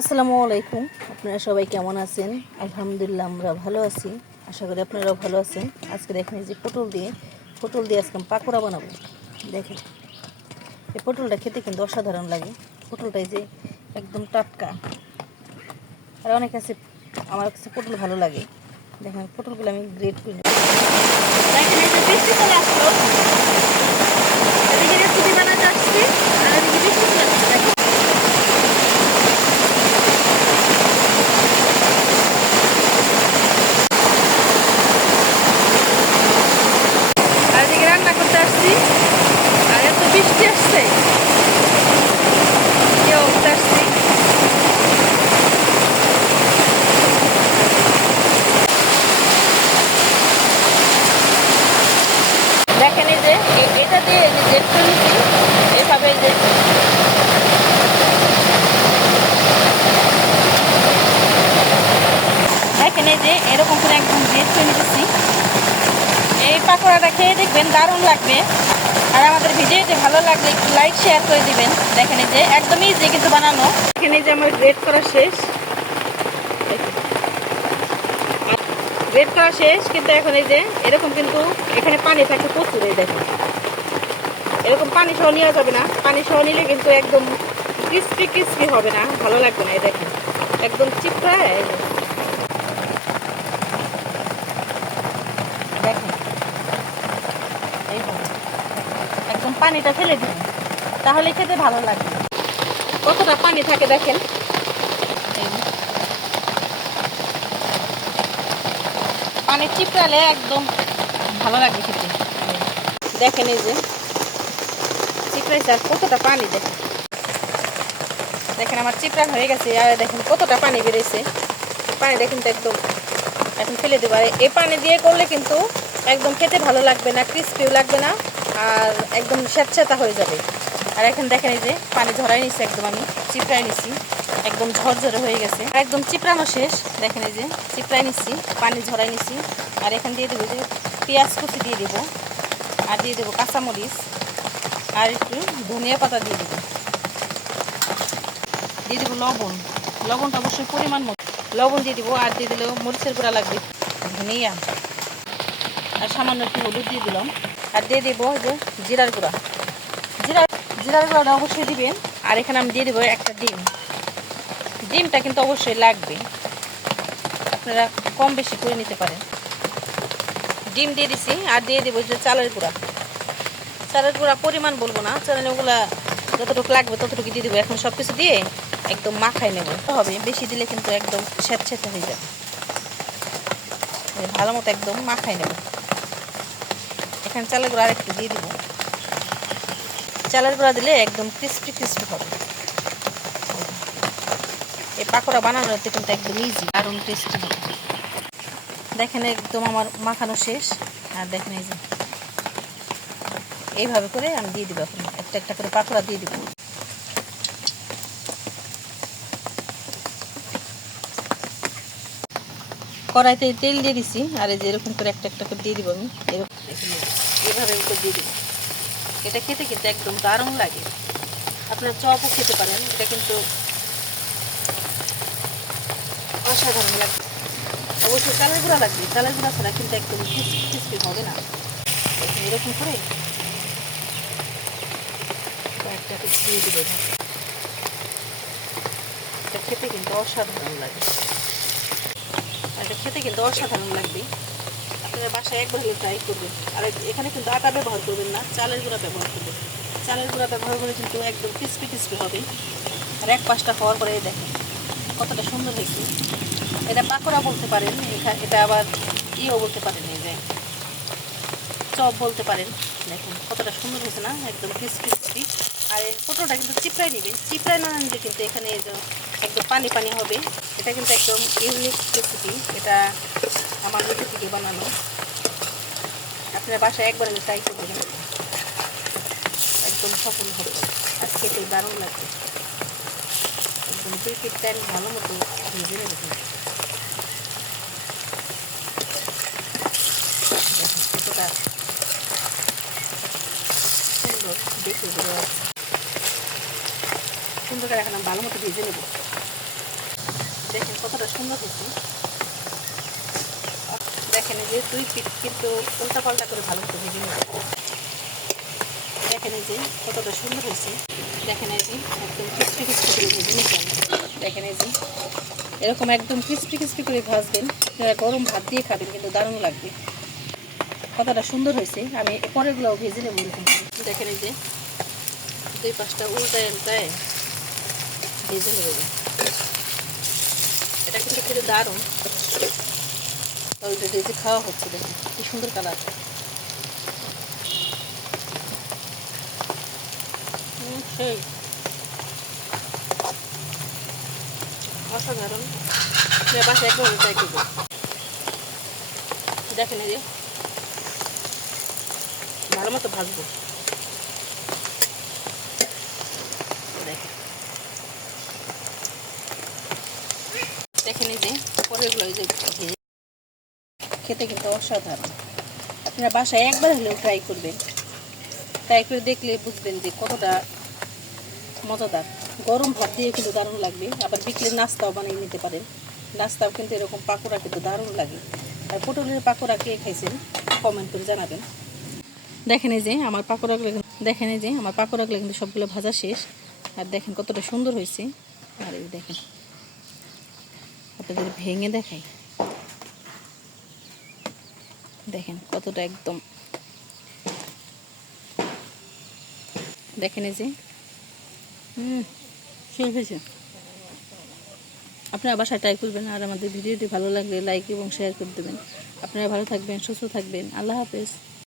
আসসালামু আলাইকুম। আপনারা সবাই কেমন আছেন? আলহামদুলিল্লাহ, আমরা ভালো আছি। আশা করি আপনারাও ভালো আছেন। আজকে দেখেন যে পটল দিয়ে পটল দিয়ে আজকে আমি পাকোড়া বানাবো। দেখেন, এই পটলটা খেতে কিন্তু অসাধারণ লাগে। পটলটা এই যে একদম টাটকা। আর অনেক আছে, আমার কাছে পটল ভালো লাগে। দেখেন, পটলগুলো আমি গ্রেড করে এদিকে রেসিপি বানাতে আসছি আর এদিকে বৃষ্টি চলে আসছে দেখেন আর এদিকে রান্না করতে আসছি আর এত বৃষ্টি আসছে। কি অবস্থা আসছি? দেখেন এই যে এটা দিয়ে যে জেট নিচ্ছি এভাবে যে দেখেন এই যে, এরকম করে একদম জেট করে নিতেছি এই পাকোড়াটা খেয়ে দেখবেন দারুণ লাগবে। আর আমাদের ভিডিওটি ভালো লাগলে একটু লাইক শেয়ার করে দিবেন। দেখেন যে একদম ইজি কিন্তু বানানো। এখানে যে আমার গ্রেড করা শেষ। গ্রেড করা শেষ, কিন্তু এখন এই যে এরকম কিন্তু এখানে পানি থাকে প্রচুর এই দেখেন। এরকম পানি সহ নেওয়া যাবে না। পানি সহ নিলে কিন্তু একদম ক্রিস্পি ক্রিস্পি হবে না। ভালো লাগবে না এই দেখেন। একদম চিপড়া এই যে। দেখেন এইভাবে একদম পানিটা ফেলে দিন তাহলে খেতে ভালো লাগবে কতটা পানি থাকে দেখেন? পানি চিপড়ালে একদম ভালো লাগবে খেতে। দেখেন এই যে, চিপড়াইছে আর কতটা পানি দেখেন। দেখেন আমার চিপড়া হয়ে গেছে, আর দেখেন কতটা পানি বেরিয়েছে। পানি দেখেন তো একদম, এখন ফেলে দেবো। আর এই পানি দিয়ে করলে কিন্তু একদম খেতে ভালো লাগবে না ক্রিস্পিও লাগবে না, আর একদম স্যাঁতস্যাঁতা হয়ে যাবে। আর এখন দেখেন এই যে পানি ঝরাই নিছি একদম আমি, চিপড়াই নিছি, একদম ঝরঝরে হয়ে গেছে। একদম চিপড়ানো শেষ, দেখেন এই যে চিপড়াই নিছি, পানি ঝরাই নিছি। আর এখন দিয়ে দেবো যে পেঁয়াজ কুচি দিয়ে দেবো, আর দিয়ে দেবো কাঁচামরিচ, আর একটু ধনিয়া পাতা দিয়ে দেবো। দিয়ে দেবো লবণ, লবণটা অবশ্যই পরিমাণ মতো। লবণ দিয়ে দিব, আর দিয়ে দিলেও মরিচের গুঁড়া লাগবে। ধনিয়া। আর সামান্য একটু হলুদ দিয়ে দিলাম। আর দিয়ে দেবো যে জিরার গুঁড়া। জিরা জিরার গুঁড়াটা অবশ্যই দিবেন। আর এখানে আমি দিয়ে দেবো একটা ডিম। ডিমটা কিন্তু অবশ্যই লাগবে। আপনারা কম বেশি করে নিতে পারেন। ডিম দিয়ে দিছি, আর দিয়ে দেবো যে চালের গুঁড়া। চালের গুঁড়া পরিমাণ বলব না, চালের ওগুলা যতটুকু লাগবে ততটুকু দিয়ে দেবো। এখন সব কিছু দিয়ে একদম মাখাই নেব। হবে, বেশি দিলে কিন্তু একদম স্যাঁতস্যাঁতে হয়ে যাবে। ভালো মতো একদম মাখাই নেব। এখানে চালের গুঁড়া আরেকটু দিয়ে দিব। চালের গুঁড়া দিলে একদম ক্রিস্পি ক্রিস্পি হবে। এই পাকোড়া বানানোতে কিন্তু একদম ইজি দারুণ টেস্টি হবে। দেখেন একদম আমার মাখানো শেষ। আর দেখেন এই যে, এইভাবে করে আমি দিয়ে দিব এখন। একটা একটা করে পাকোড়া দিয়ে দিব। কড়াইতে তেল দিয়ে দিছি, আর এই যে এরকম করে একটা একটা করে দিয়ে দিব আমি। এরকম এইভাবে করে দিয়ে দিব এটা খেতে কিন্তু একদম দারুণ লাগে। আপনার চপও খেতে পারেন, এটা কিন্তু অসাধারণ লাগবে অবশ্যই চালের গুঁড়া লাগবে। চালের গুঁড়া ছাড়া কিন্তু একদম ক্রিস্পি হবে না। এরকম করে একটা করে দিয়ে দিবে খেতে কিন্তু অসাধারণ লাগে। এটা খেতে কিন্তু অসাধারণ লাগবে। বাসায় একবার হলে ট্রাই করবেন। আর এখানে কিন্তু আটা ব্যবহার করবেন না, চালের গুঁড়া ব্যবহার করবেন। চালের গুঁড়া ব্যবহার করে কিন্তু একদম ক্রিস্পি ক্রিস্পি হবে। আর এক পাশটা হওয়ার পরে দেখেন, কতটা সুন্দর হয়েছে। এটা পাকোড়া বলতে পারেন এটা আবার ইও বলতে পারেন এই যে, চপ বলতে পারেন। দেখুন, কতটা সুন্দর হয়েছে না? একদম ক্রিস্পি ক্রিস্পি আর এই কিন্তু চিপড়াই নেবেন চিপড়াই না নিলে কিন্তু এখানে একদম পানি পানি হবে। এটা কিন্তু একদম ইউনিক রেসিপি এটা আমার নিজে থেকে বানানো। আপনারা বাসায় একবার আমি ট্রাই করবেন একদম সফল হবে। আর খেতে দারুণ লাগবে। একদম দুই আমি ভালো মতো ভেজে নেব কিন্তু। দেখুন কতটা সুন্দর দেখে সুন্দর করে এখন ভালো মতো ভেজে নেব। দেখেন কতটা সুন্দর হয়েছে। দেখেন এই যে দুই পিঠ কিন্তু উল্টা পাল্টা করে ভালো করে ভেজে নেব দেখেন যে কতটা সুন্দর হয়েছে। দেখেন এই যে একদম ক্রিস্পি ক্রিস্পি করে ভেজে নিচ্ছেন দেখেন এই যে এরকম একদম ক্রিস্পি ক্রিস্পি করে ভাজবেন। আপনারা গরম ভাত দিয়ে খাবেন কিন্তু দারুণ লাগবে। কতটা সুন্দর হয়েছে। আমি পরেরগুলোও ভেজে নেব দেখেন এই যে দুই পাঁচটা উল্টায় উল্টায় ভেজে নেবে। এটা কিন্তু খাওয়া হচ্ছে কি সুন্দর কালার অসাধারণ। বাসায় একবার ট্রাই করব দেখেন এই যে। ভালো মতো ভাজবো দেখেন দেখেন যে পরেরগুলো এই যে খেতে কিন্তু অসাধারণ। আপনারা বাসায় একবার হলেও ট্রাই করবেন। ট্রাই করে দেখলে বুঝবেন যে কতটা মজাদার। গরম ভাত দিয়ে কিন্তু দারুণ লাগবে। আবার বিকেলে নাস্তাও বানিয়ে নিতে পারেন। নাস্তাও কিন্তু এরকম পাকোড়া কিন্তু দারুণ লাগে। আর পটলের পাকোড়া কে খাইছেন? কমেন্ট করে জানাবেন। দেখেন যে আমার পাকোড়াগুলো দেখেন যে আমার পাকোড়াগুলো কিন্তু সবগুলো ভাজা শেষ। আর দেখেন কতটা সুন্দর হয়েছে। আর এই দেখেন। আপনাদের ভেঙে দেখাই। দেখেন কতটা একদম। দেখেন এই যে। হুম হয়েছে। আপনারা বাসায় ট্রাই করবেন আর আমাদের ভিডিওটি ভালো লাগলে লাইক এবং শেয়ার করে দেবেন। আপনারা ভালো থাকবেন, সুস্থ থাকবেন। আল্লাহ হাফেজ।